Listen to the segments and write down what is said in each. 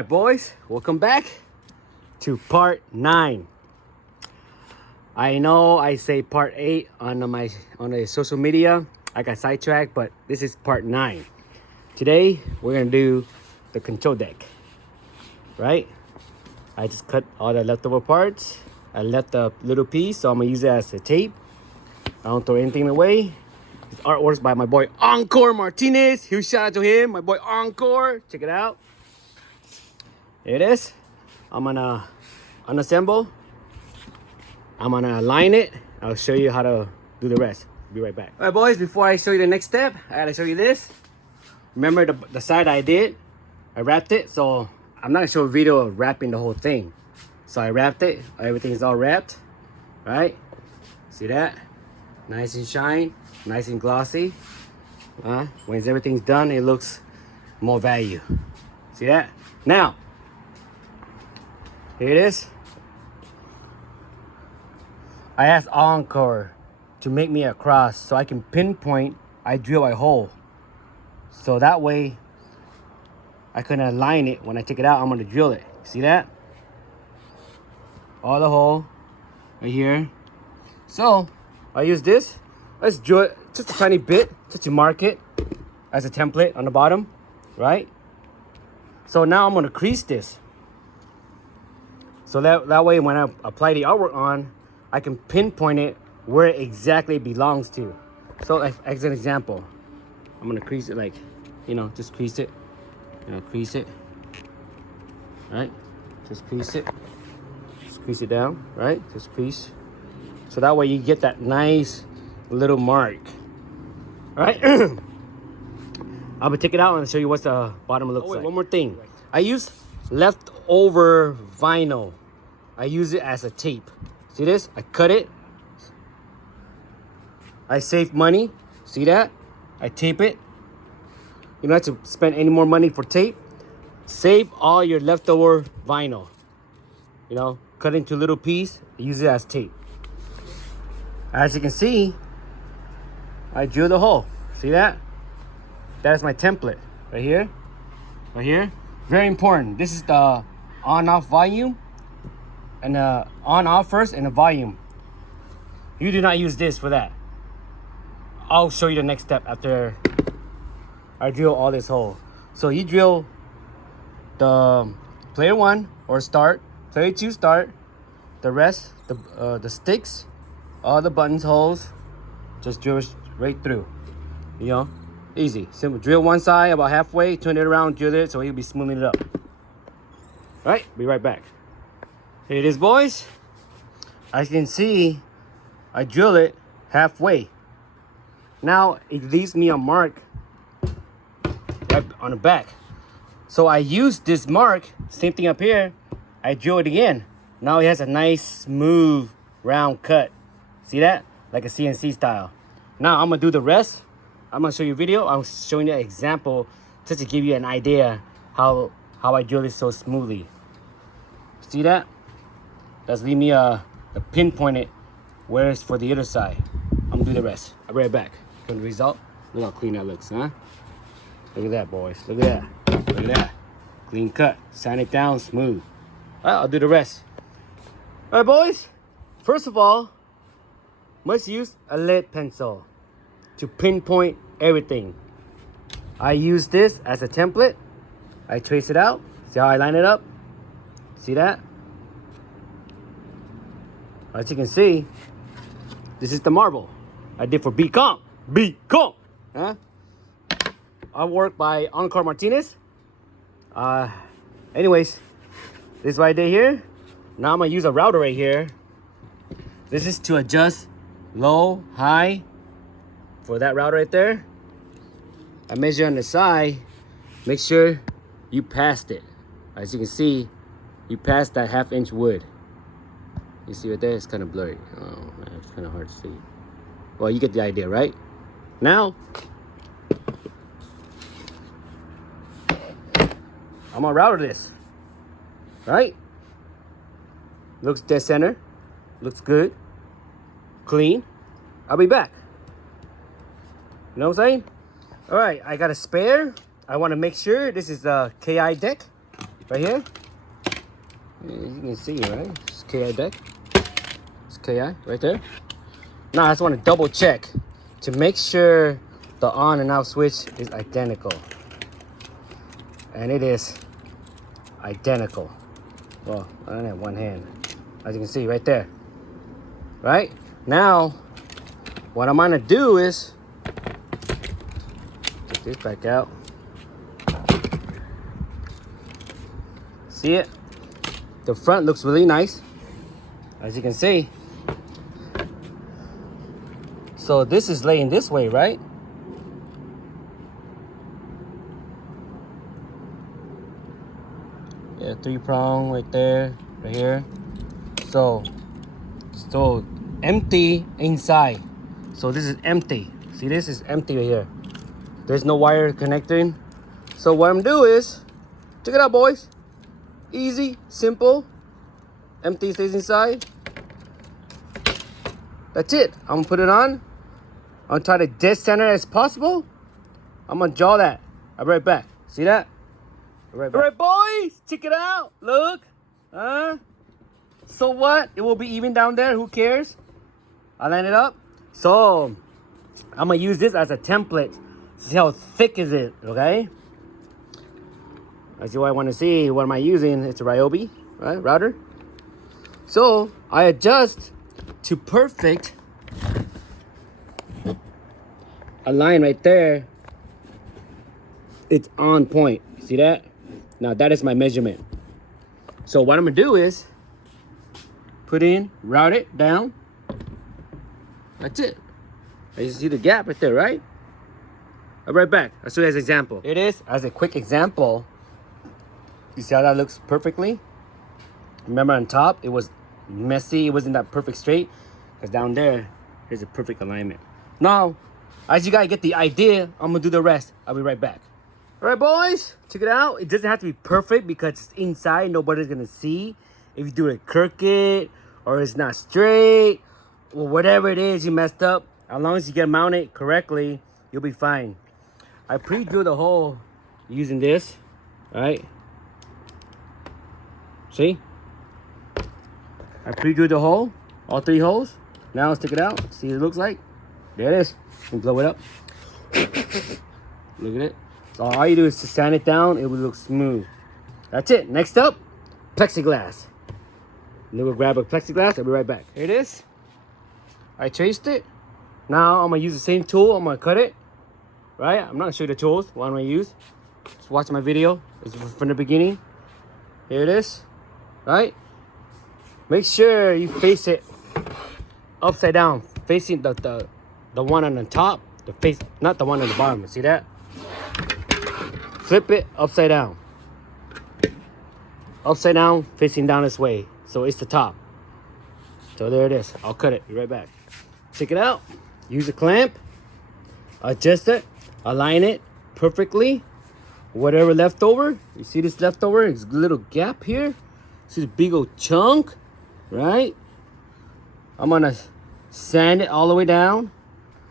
Alright boys, welcome back to part 9. I know I say part 8 on the social media. I got sidetracked, but this is part 9. Today we're gonna do the control deck. Right? I just cut all the leftover parts. I left a little piece, so I'm gonna use it as a tape. I don't throw anything away. This artwork's by my boy Encore Martinez. Huge shout out to him, my boy Encore. Check it out. Here it is. I'm gonna unassemble. I'm gonna align it. I'll show you how to do the rest. Be right back. All right, boys, before I show you the next step, I gotta show you this. Remember the side I did? I wrapped it, so I'm not gonna show a video of wrapping the whole thing. So I wrapped it. Everything's all wrapped, right? See that? Nice and shine, nice and glossy. When everything's done, it looks more value. See that? Now, here it is. I asked Encore to make me a cross so I can pinpoint. I drill a hole, so that way I can align it. When I take it out, I'm gonna drill it. See that? All the hole right here. So I use this. Let's drill it just a tiny bit, just to mark it as a template on the bottom, right? So now I'm gonna crease this. So that way when I apply the artwork on, I can pinpoint it where it exactly belongs to. So as an example, I'm gonna crease it like, just crease it. Crease it, right? Just crease it. Just crease it down, right? Just crease. So that way you get that nice little mark, right? I'm gonna take it out and show you what the bottom looks like. One more thing. I use leftover vinyl. I use it as a tape. See this? I cut it. I save money. See that? I tape it. You don't have to spend any more money for tape. Save all your leftover vinyl. Cut into little piece. Use it as tape. As you can see, I drew the hole. See that? That is my template right here. Right here. Very important. This is the on-off volume. And on-off first and the volume. You do not use this for that. I'll show you the next step after I drill all this hole. So you drill the player 1 or start, player 2 start, the rest, the sticks, all the buttons, holes, just drill right through. Easy, simple. Drill one side about halfway, turn it around, drill it, so you'll be smoothing it up. All right, be right back. Here it is, boys. As you can see, I drill it halfway. Now it leaves me a mark right on the back. So I use this mark, same thing up here. I drill it again. Now it has a nice, smooth, round cut. See that? Like a CNC style. Now I'm gonna do the rest. I'm gonna show you a video. I'm showing you an example just to give you an idea how I drill it so smoothly. See that? Let's leave me a pinpoint it where it's for the other side. I'm gonna do the rest. I'll be right back. For the result, look how clean that looks, huh? Look at that, boys. Look at that. Look at that. Clean cut. Sand it down smooth. All right, I'll do the rest. All right, boys. First of all, must use a lead pencil to pinpoint everything. I use this as a template. I trace it out. See how I line it up? See that? As you can see, this is the marble I did for Becom. Becom! Huh? Artwork by Encore Martinez. Anyways, this is what I did here. Now I'm gonna use a router right here. This is to adjust low, high for that router right there. I measure on the side. Make sure you passed it. As you can see, you passed that 1/2 inch wood. You see right there? It's kind of blurry. Oh man, it's kind of hard to see. Well, you get the idea, right? Now, I'm gonna router this. Right? Looks dead center. Looks good. Clean. I'll be back. You know what I'm saying? All right, I got a spare. I want to make sure this is a KI deck. right here. As you can see, right? It's KI deck. It's KI right there. Now I just want to double check to make sure the on and off switch is identical. And it is identical. Well, I don't have one hand. As you can see right there. Right? Now, what I'm gonna do is get this back out. See it? The front looks really nice, as you can see. So this is laying this way, right? Yeah, 3-prong right there, right here. So empty inside. So this is empty. See, this is empty right here. There's no wire connecting. So what I'm doing is, check it out, boys. Easy, simple. Empty stays inside. That's it. I'm gonna put it on. I'm gonna try to dead center as possible. I'm gonna draw that. I'll be right back. See that? Right back. All right, boys, check it out. Look. So what? It will be even down there. Who cares? I line it up. So I'm gonna use this as a template. See how thick is it? Okay. That's what I want to see. What am I using? It's a Ryobi, right? Router. So I adjust to perfect a line right there. It's on point. See that? Now that is my measurement. So what I'm gonna do is put in, route it down. That's it. And you see the gap right there, right? I'll be right back. I'll show you as an example. It is as a quick example. You see how that looks perfectly? Remember on top, it was messy. It wasn't that perfect straight. Because down there, here's a perfect alignment. Now, as you guys get the idea, I'm going to do the rest. I'll be right back. All right, boys. Check it out. It doesn't have to be perfect because it's inside. Nobody's going to see. If you do it crooked or it's not straight or whatever it is you messed up, as long as you get mounted correctly, you'll be fine. I pre-drilled the hole using this, right? See? I pre-drilled the hole, all 3 holes. Now let's take it out. See what it looks like. There it is. You can blow it up. Look at it. So all you do is to sand it down. It will look smooth. That's it. Next up, plexiglass. Then we'll grab a plexiglass. I'll be right back. Here it is. I traced it. Now I'm gonna use the same tool. I'm gonna cut it. Right? I'm not gonna show you the tools. What I'm gonna use. Just watch my video. It's from the beginning. Here it is. Right? Make sure you face it upside down, facing the one on the top, the face, not the one on the bottom. See that? Flip it upside down. Upside down, facing down this way. So it's the top. So there it is. I'll cut it. Be right back. Check it out. Use a clamp. Adjust it. Align it perfectly. Whatever left over. You see this leftover? It's a little gap here. See this big old chunk, right? I'm gonna sand it all the way down.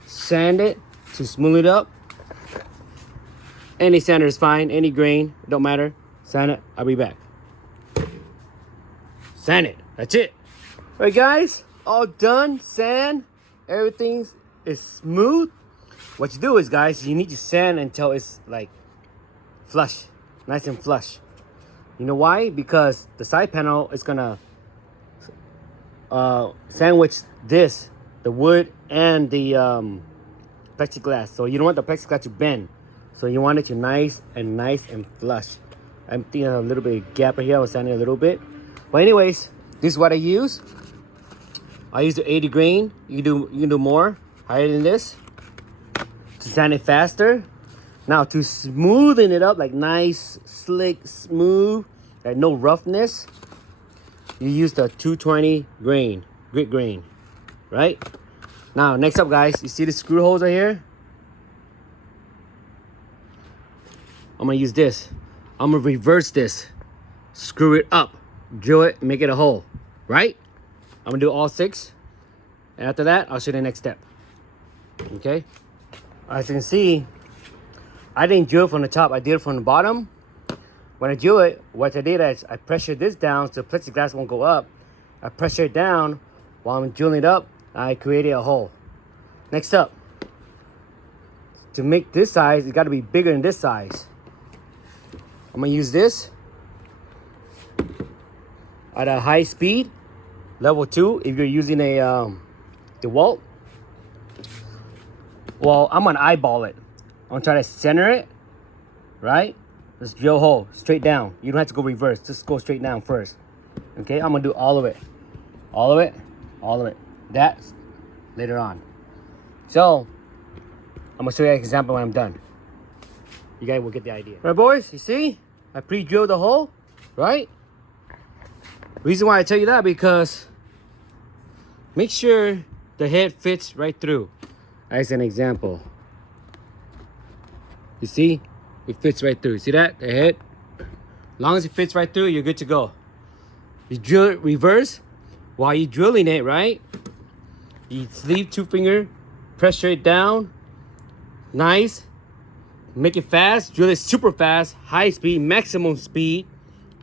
Sand it to smooth it up. Any sander is fine. Any grain, don't matter. Sand it. I'll be back. Sand it. That's it. All right, guys. All done. Sand. Everything is smooth. What you do is, guys, you need to sand until it's like flush, nice and flush. You know why? Because the side panel is gonna sandwich this, the wood and the plexiglass. So you don't want the plexiglass to bend. So you want it to nice and flush. I'm thinking a little bit of gap right here. I was sanding a little bit. But anyways, this is what I use. I use the 80 grain. You can do more, higher than this, to sand it faster. Now to smoothen it up, like nice, slick, smooth, like no roughness, you use the 220 grain, grit grain, right? Now next up, guys, you see the screw holes right here? I'm gonna use this. I'm gonna reverse this, screw it up, drill it, make it a hole, right? I'm gonna do all 6. And after that, I'll show you the next step. Okay? As you can see, I didn't drill from the top. I did it from the bottom. when I drill it, what I did is I pressure this down so plexiglass won't go up. I pressure it down while I'm drilling it up. I created a hole. Next up, to make this size, it got to be bigger than this size. I'm gonna use this at a high speed, level 2. If you're using a DeWalt, well, I'm gonna eyeball it. I'm gonna try to center it, right? Let's drill a hole straight down. You don't have to go reverse. Just go straight down first. Okay, I'm gonna do all of it, all of it, all of it. That's later on. So I'm gonna show you an example when I'm done. You guys will get the idea. Right, boys, you see? I pre-drilled the hole, right? Reason why I tell you that, because make sure the head fits right through. As an example. You see? It fits right through. See that? The head? As long as it fits right through, you're good to go. You drill it reverse. While you're drilling it, right? You sleeve 2-finger, pressure it down. Nice. Make it fast. Drill it super fast. High speed, maximum speed.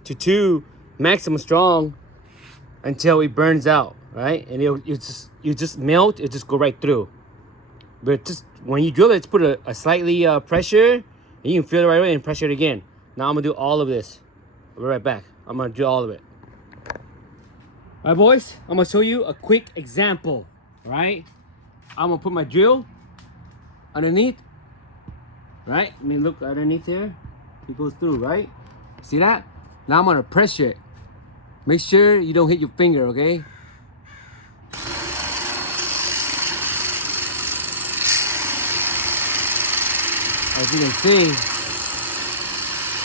To 2, maximum strong. Until it burns out, right? And you just melt. It just go right through. But just when you drill it, just put a slightly pressure. And you can feel it right away and pressure it again. Now I'm going to do all of this. I'll be right back. I'm going to drill all of it. All right, boys. I'm going to show you a quick example. All right? I'm going to put my drill underneath. Right? I mean, look underneath here. It goes through, right? See that? Now I'm going to pressure it. Make sure you don't hit your finger, okay? As you can see,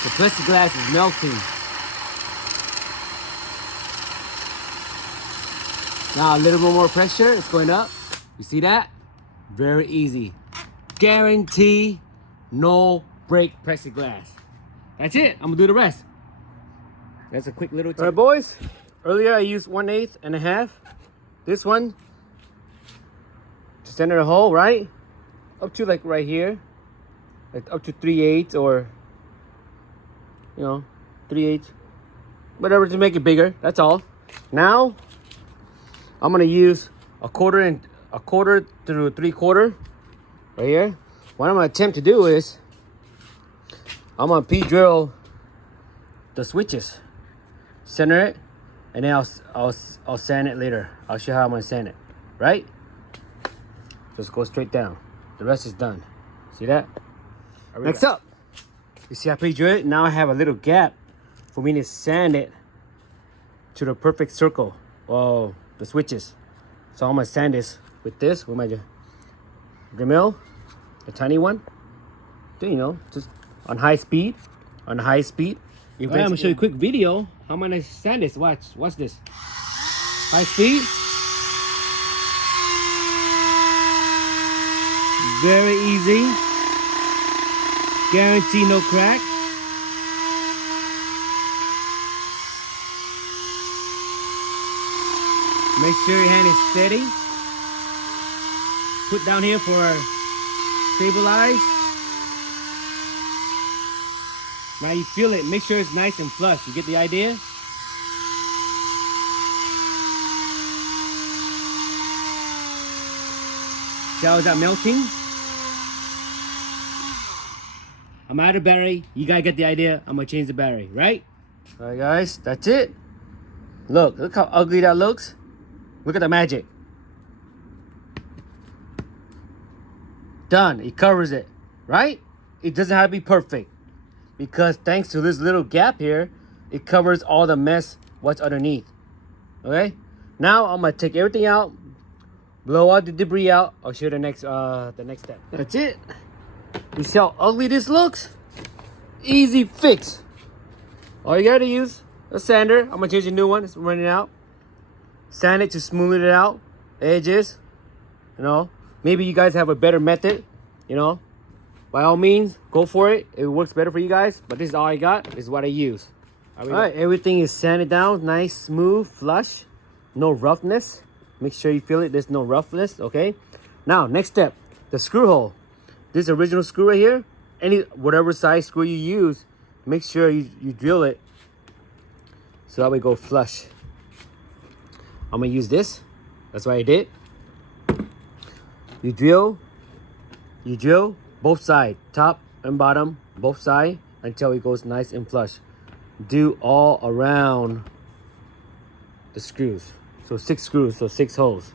the plexiglass is melting. Now a little bit more pressure, it's going up. You see that? Very easy. Guarantee no break plexiglass. That's it, I'm gonna do the rest. That's a quick little tip. All right, boys. Earlier I used 1/8 and a half. This one, to center the hole, right? Up to like right here. Like up to 3/8 or, you know, 3/8. Whatever to make it bigger, that's all. Now, I'm gonna use a quarter through 3/4 right here. What I'm gonna attempt to do is, I'm gonna P-drill the switches. Center it, and then I'll sand it later. I'll show you how I'm gonna sand it, right? Just go straight down. The rest is done. See that? Next up, you see I pre-drill it. Now I have a little gap for me to sand it to the perfect circle. Oh, the switches. So I'm gonna sand this with my Dremel, the tiny one. You know, just on high speed. On high speed. I'm gonna show you a quick video. How am I gonna sand this? Watch this. High speed. Very easy. Guarantee no crack. Make sure your hand is steady. Put down here for stabilize. Now you feel it. Make sure it's nice and flush. You get the idea? See how is that melting? I'm out of battery. You guys get the idea. I'm gonna change the battery, right? All right, guys, that's it. Look how ugly that looks. Look at the magic. Done. It covers it, right? It doesn't have to be perfect, because thanks to this little gap here, it covers all the mess what's underneath. Okay? Now I'm gonna take everything out, blow all the debris out. I'll show you the next step. That's it. You see how ugly this looks? Easy fix. All you gotta use a sander. I'm gonna change a new one. It's running out. Sand it to smooth it out. Edges. You know. Maybe you guys have a better method. You know. By all means, go for it. It works better for you guys. But this is all I got. This is what I use. All right, everything is sanded down. Nice, smooth, flush. No roughness. Make sure you feel it. There's no roughness. Okay. Now, next step. The screw hole. This original screw right here. Whatever size screw you use, make sure you drill it so that way go flush. I'm gonna use this. That's what I did. You drill both sides, top and bottom, both sides, until it goes nice and flush. Do all around the screws. So 6 screws, so 6 holes.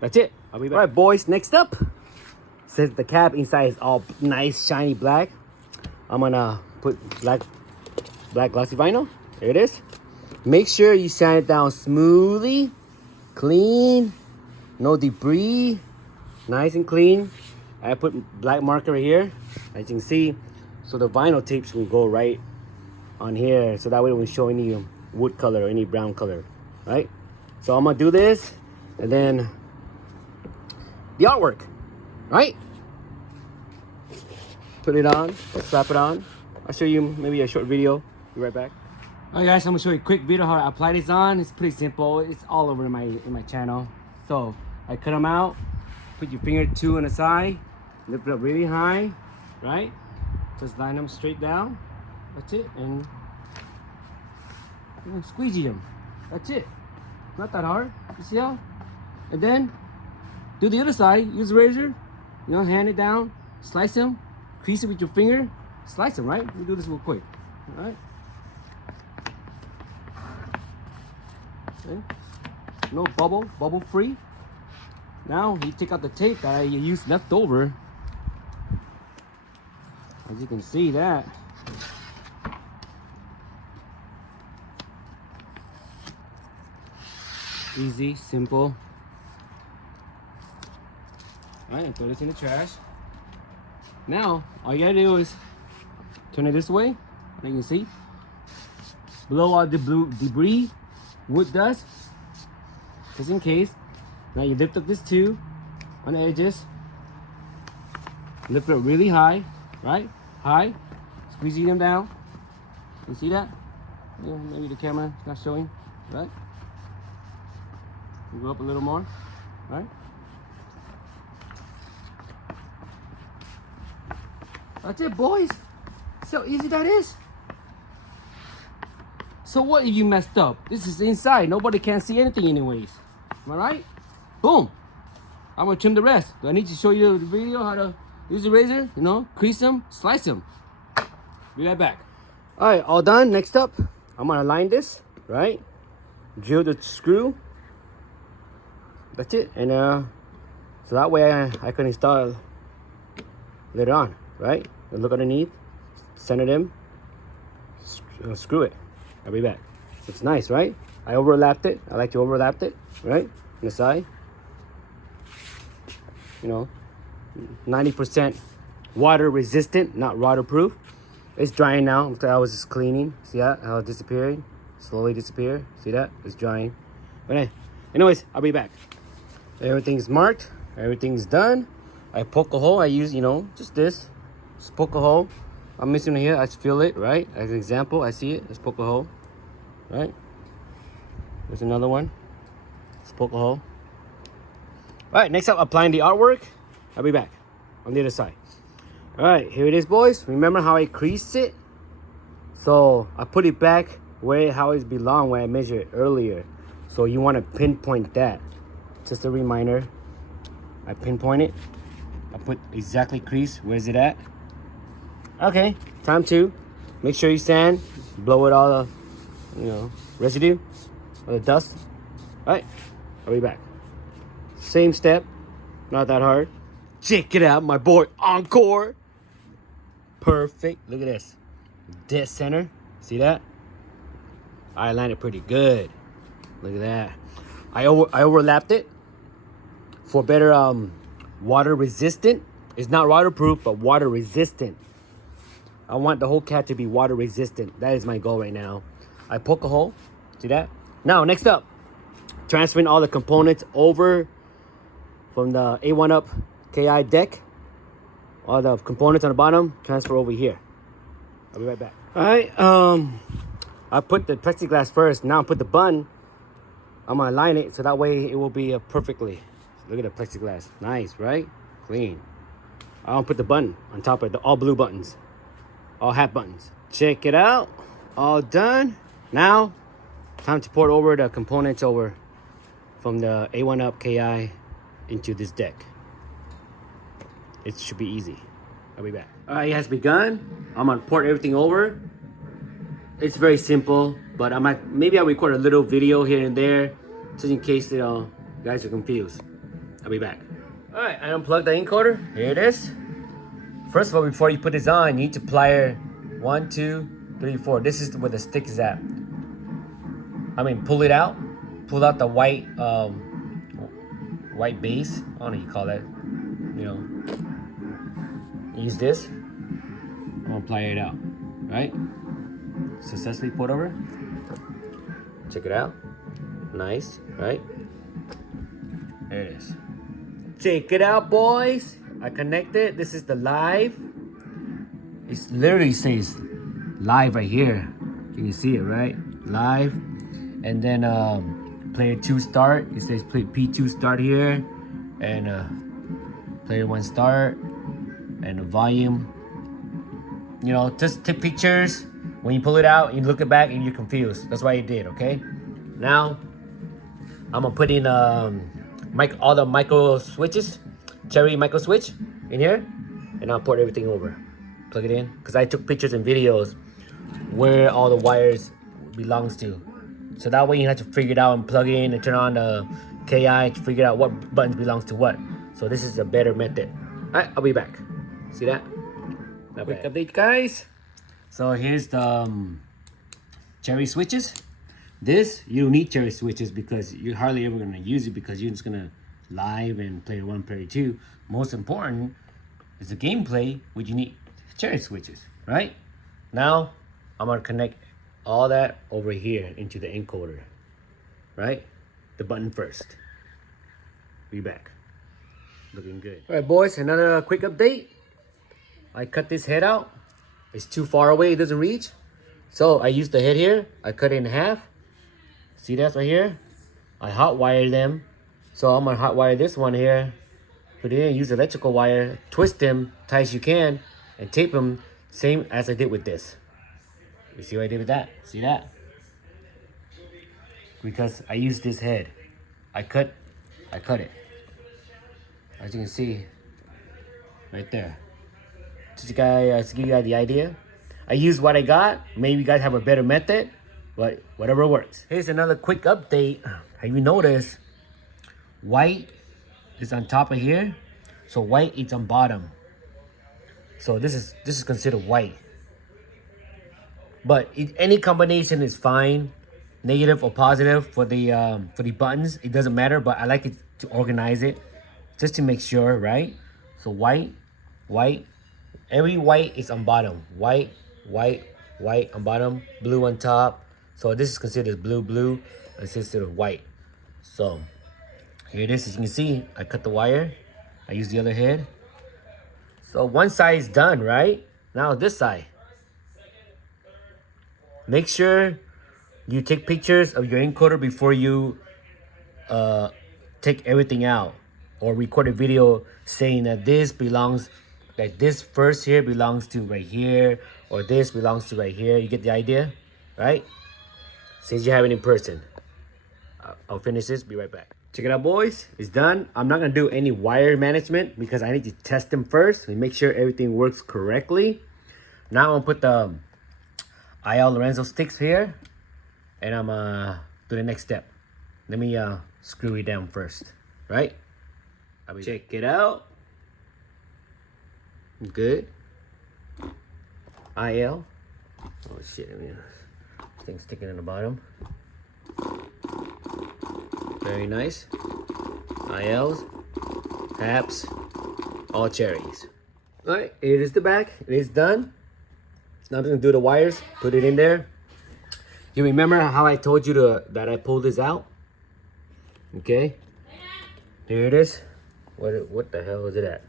That's it. I'll be back. All right, boys, next up, since the cap inside is all nice, shiny black, I'm gonna put black glossy vinyl. There it is. Make sure you sand it down smoothly, clean, no debris, nice and clean. I put black marker right here, as you can see, so the vinyl tapes will go right on here, so that way it won't show any wood color or any brown color, right? So I'm gonna do this, and then the artwork, right? Put it on, slap it on. I'll show you maybe a short video. Be right back. All right, guys, I'm gonna show you a quick video how to apply this on. It's pretty simple. It's all over in my channel. So I cut them out. Put your finger 2 on the side. Lift it up really high, right? Just line them straight down. That's it, and squeegee them. That's it. Not that hard. You see how? And then do the other side. Use a razor. Hand it down. Slice them. Crease it with your finger. Slice them, right? Let me do this real quick. All right. Okay. No bubble free. Now you take out the tape that you used left over. As you can see that. Easy, simple. All right, throw this in the trash. Now, all you gotta do is turn it this way. You can see. Blow out the debris, wood dust, just in case. Now you lift up this too on the edges. Lift it up really high, right? High. Squeezing them down. You see that? Maybe the camera is not showing, right? Go up a little more, right? That's it, boys. See how easy that is? So what if you messed up? This is inside. Nobody can see anything anyways. Am I right? Boom. I'm gonna trim the rest. Do I need to show you the video how to use the razor? Crease them, slice them. Be right back. All right, all done. Next up, I'm gonna line this, right? Drill the screw. That's it. And so that way I can install later on, right? And look underneath, center them, screw it. I'll be back. It's nice, right? I overlapped it. I like to overlap it, right? On the side. 90% water resistant, not waterproof. It's drying now. I was just cleaning. See that? How it disappeared? Slowly disappear. See that? It's drying. But anyways, I'll be back. Everything's marked. Everything's done. I poke a hole. I use, just this. Just poke a hole. I'm missing it here. I feel it, right? As an example, I see it. Let's poke a hole. Right? There's another one. Let's poke a hole. All right, next up, applying the artwork. I'll be back on the other side. All right, here it is, boys. Remember how I creased it? So I put it back how it belonged when I measured it earlier. So you want to pinpoint that. Just a reminder. I pinpoint it. I put exactly crease. Where's it at? Okay, time to make sure you sand, blow it all the, residue, or the dust. All right, I'll be back. Same step, not that hard. Check it out, my boy Encore. Perfect. Look at this, dead center. See that? I lined it pretty good. Look at that. I overlapped it for better water resistant. It's not waterproof, but water resistant. I want the whole cat to be water resistant. That is my goal right now. I poke a hole. See that? Now, next up, transferring all the components over from the HDMI-1up KI deck. All the components on the bottom, transfer over here. I'll be right back. All right, I put the plexiglass first. Now I put the bun. I'm gonna line it so that way it will be perfectly. Look at the plexiglass. Nice, right? Clean. I'll put the button on top of all blue buttons. All hat buttons. Check it out. All done. Now, time to port over the components over from the A1up KI into this deck. It should be easy. I'll be back. All right, it has begun. I'm gonna port everything over. It's very simple, but maybe I'll record a little video here and there, just in case you guys are confused. I'll be back. All right, I unplugged the encoder. Here it is. First of all, before you put this on, you need to plier 1, 2, 3, 4. This is where the stick is at. Pull it out. Pull out the white base. I don't know what you call that. Use this. I'm gonna plier it out. Right? Successfully put over. Check it out. Nice, right? There it is. Check it out, boys. I connected. This is the live. It literally says live right here. You can see it, right? Live. And then player 2 start. It says P2 start here. And player 1 start. And the volume. Just take pictures. When you pull it out, you look it back and you're confused. That's why you did, okay? Now, I'm gonna put in all the micro switches, cherry micro switch in here, and I'll port everything over. Plug it in, because I took pictures and videos where all the wires belongs to. So that way you have to figure it out and plug in and turn on the KI to figure out what buttons belongs to what. So this is a better method. All right, I'll be back. See that? Quick update, guys. So here's the cherry switches. This, you don't need cherry switches because you're hardly ever going to use it because you're just going to live and player 1, player 2. Most important is the gameplay, which you need cherry switches, right? Now, I'm going to connect all that over here into the encoder, right? The button first. Be back. Looking good. All right, boys, another quick update. I cut this head out. It's too far away, it doesn't reach. So I used the head here, I cut it in half. See that right here? I hot wired them. So I'm gonna hot wire this one here. Put it in, use electrical wire, twist them tight as you can, and tape them same as I did with this. You see what I did with that? See that? Because I used this head. I cut it. As you can see, right there. To give you guys the idea. I used what I got. Maybe you guys have a better method, but whatever works. Here's another quick update. Have you noticed white is on top of here? So white is on bottom. So this is considered white. But any combination is fine, negative or positive for the buttons. It doesn't matter, but I like it to organize it just to make sure, right? So white. Every white is on bottom. White on bottom, blue on top. So this is considered blue, and considered white. So here it is. As you can see, I cut the wire. I use the other head. So one side is done, right? Now this side. Make sure you take pictures of your encoder before you take everything out, or record a video saying that this belongs. Like this first here belongs to right here, or this belongs to right here. You get the idea, right? Since you have it in person. I'll finish this, be right back. Check it out, boys. It's done. I'm not gonna do any wire management because I need to test them first and make sure everything works correctly. Now I'm gonna put the IL Lorenzo sticks here, and I'm do the next step. Let me screw it down first, right? Check it out. Good. IL. Oh shit, thing's sticking in the bottom. Very nice. ILs, taps, all cherries. Alright, here is the back. It is done. Now I'm gonna do the wires, put it in there. You remember how I told you that I pulled this out? Okay. Here it is. What the hell is it at?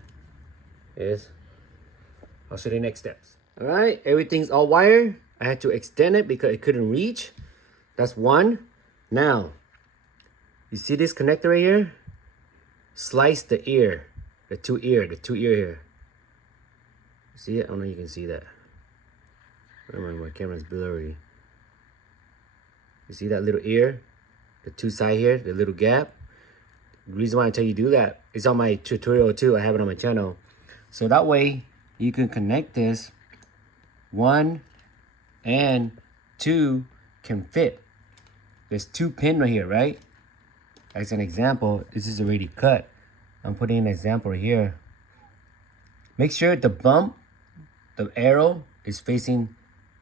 I'll show you the next steps. All right, everything's all wired. I had to extend it because it couldn't reach. That's one. Now, you see this connector right here? Slice the ear, the two ear here. See it? I don't know if you can see that. My camera's blurry. You see that little ear? The two side here, the little gap? The reason why I tell you do that is on my tutorial too. I have it on my channel. So that way you can connect this. 1 and 2 can fit. There's 2 pins right here, right? As an example, this is already cut. I'm putting an example right here. Make sure the bump, the arrow is facing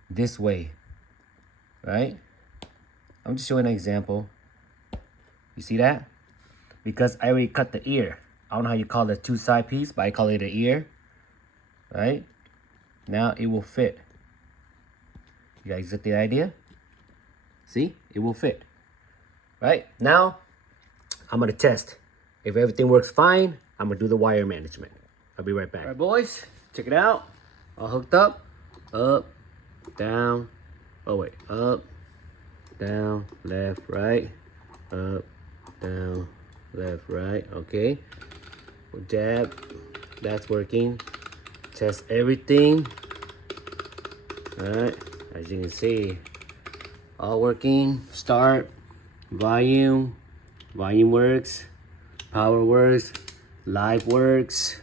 this way, right? I'm just showing an example. You see that? Because I already cut the ear. I don't know how you call the 2 side piece, but I call it an ear, right? Now it will fit. You guys get the idea? See, it will fit, right? Now, I'm gonna test. If everything works fine, I'm gonna do the wire management. I'll be right back. All right, boys, check it out. All hooked up, down, oh wait, up, down, left, right, up, down, left, right, okay. We'll jab, that's working. Test everything. All right, as you can see, all working. Start, volume works, power works, live works.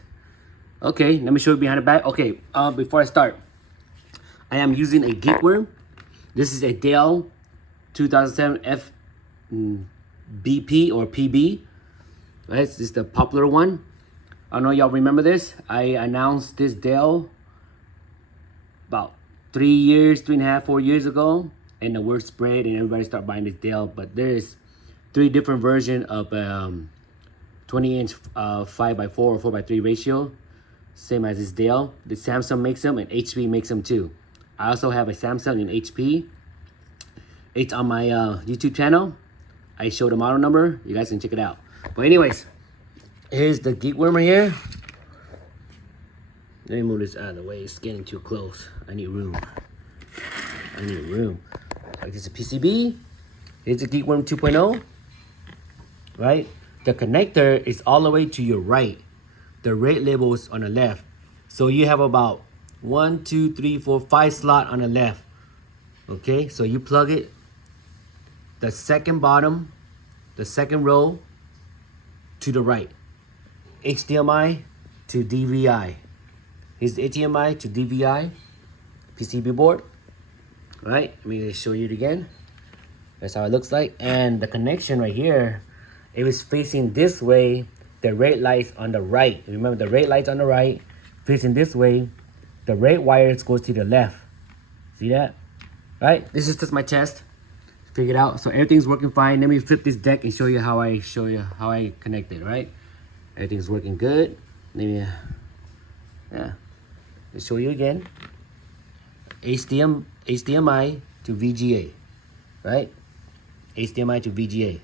Okay, let me show you behind the back. Okay, before I start, I am using a Geek worm. This is a Dell 2007 F BP or PB. Right, this is the popular one. I don't know y'all remember this. I announced this Dell about 3 years, 3.5, 4 years ago, and the word spread and everybody started buying this Dell. But there's 3 different versions of 20-inch 5x4 or 4x3 ratio, same as this Dell. The Samsung makes them and HP makes them too. I also have a Samsung and HP. It's on my YouTube channel. I show the model number. You guys can check it out. But anyways, here's the Geek worm right here. Let me move this out of the way. It's getting too close. I need room. Like this is a PCB. Here's a Geek worm 2.0. Right? The connector is all the way to your right. The rate label is on the left. So you have about 1, 2, 3, 4, 5 slot on the left. Okay, so you plug it. The second bottom, the second row to the right. HDMI to DVI. Here's the HDMI to DVI PCB board. All right, let me show you it again. That's how it looks like. And the connection right here, it was facing this way. The red light's on the right. Remember, the red light's on the right, facing this way. The red wires goes to the left. See that? Right? This is just my test. Figure it out. So everything's working fine. Let me flip this deck and show you how I connect it. Right? Everything's working good. Let me, let's show you again. HDMI to VGA. Right? HDMI to VGA.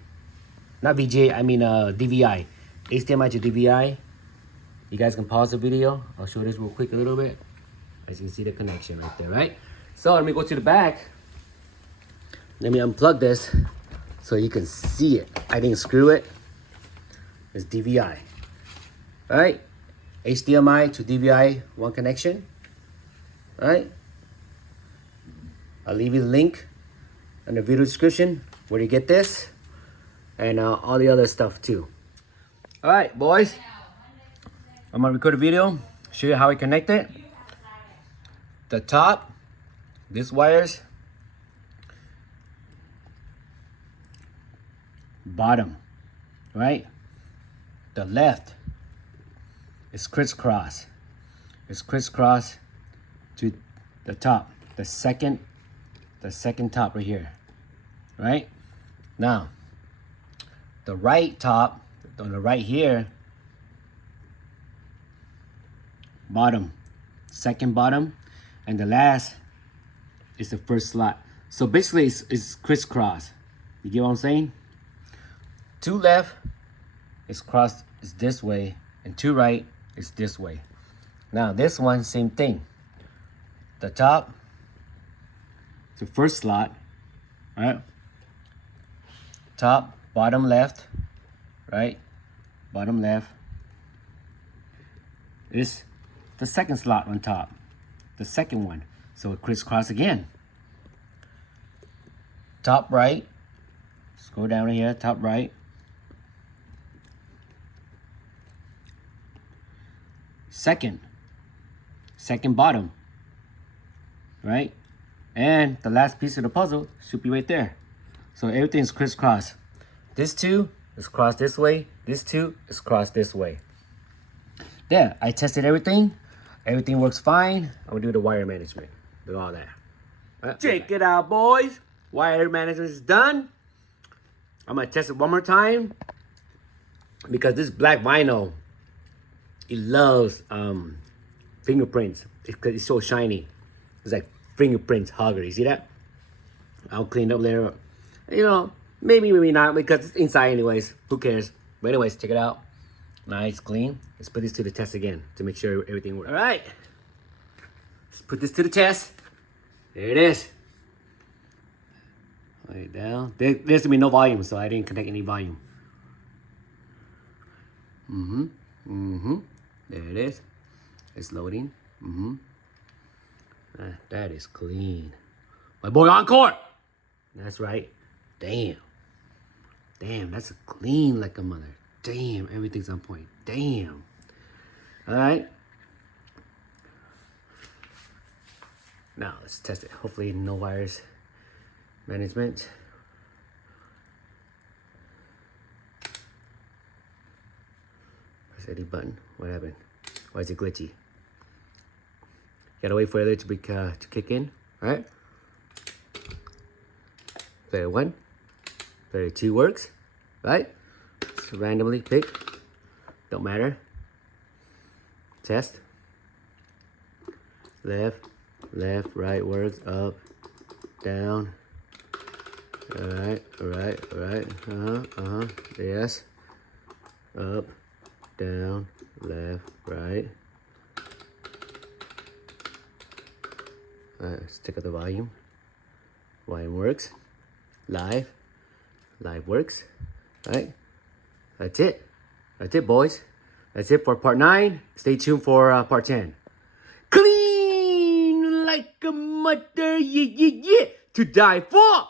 Not VGA, I mean DVI. HDMI to DVI. You guys can pause the video. I'll show this real quick a little bit. As you can see the connection right there, right? So let me go to the back. Let me unplug this so you can see it. I didn't screw it. It's DVI. All right? HDMI to DVI, one connection. All right? I'll leave you the link in the video description where you get this. And all the other stuff too. All right, boys. I'm gonna record a video, show you how I connect it. The top, this wires. Bottom, right? The left is crisscross. It's crisscross to the top, the second top right here, right? Now, the right top, on the right here, bottom, second bottom, and the last is the first slot. So basically it's crisscross. You get what I'm saying? To left is cross is this way, and to right is this way. Now this one, same thing. The top, the first slot, right? Top, bottom left, right? Bottom left is the second slot on top, the second one. So it crisscross again. Top right. Scroll down here, top right. Second bottom, right? And the last piece of the puzzle should be right there. So everything's crisscross. This two is crossed this way. This two is crossed this way. There, I tested everything. Everything works fine. I'm gonna do the wire management. Do all that. Check it out, boys. Wire management is done. I'm gonna test it one more time because this black vinyl, it loves fingerprints because it's so shiny. It's like fingerprints hugger. You see that? I'll clean up later. You know, maybe not because it's inside anyways. Who cares? But anyways, check it out. Nice, clean. Let's put this to the test again to make sure everything works. All right. Let's put this to the test. There it is. Lay it down. There's gonna be no volume, so I didn't connect any volume. There it is. It's loading. That is clean. My boy Encore. That's right. Damn, that's clean like a mother. Damn, everything's on point. Damn. All right. Now let's test it. Hopefully no wires management. Press any button. What happened? Why is it glitchy? Gotta wait for it to kick in. All right. Player 1. Player 2 works. Right? So randomly pick. Don't matter. Test. Left, right works. Up, down. All right. Yes. Up, down, left, right. Let's check out the volume. Volume works. Live works. All right. That's it, boys. That's it for part 9. Stay tuned for part 10. Clean like a mother, yeah, to die for.